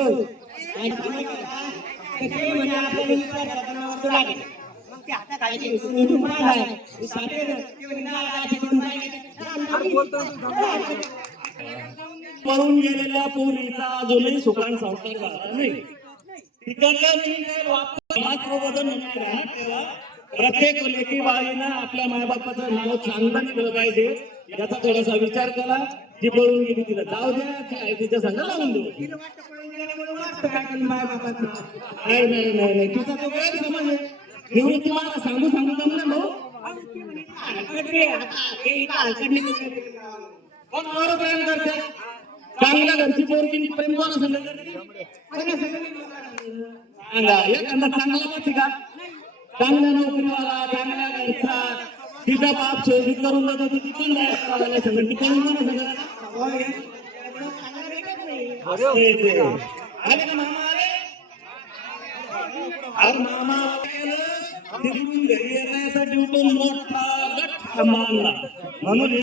आणि तुम्ही करता कधी म्हणजे आपल्याला विचार करताना वस्तू लागेल मग ते हाता खायची उठून पाहिजे साथे ते निघाला तिकडून पळून गेलेल्या पोरीचा अजूनही सुकान संस्कार झाला नाही. तिकडल्या समाजप्रबोधन म्हणून प्रत्येक लेखी बाळीनं आपल्या मायबापाचं नाव चांगलं निघलं पाहिजे याचा थोडासा विचार करा. जी पळून गेली तिला जाऊ द्या, तिच्या संघ लावून देऊ. नाही नाही नाही नाही तुझा तो गैरसमज आहे. निवृत्ती मला सांगू जमलं भाऊ कोणावर प्रेम करते. चांगल्या घरची पोरगी प्रेम कोणा सांगा एखादा चांगला माहिती का चांगल्या नोकरीवाला चांगल्या घरचा तिचा बाप शोधित करून जातो ती पण सगळं ती करून म्हणा सगळं आले का मामा आले मामा तिकडून घरी येण्यासाठी मोठा गट मानला म्हणून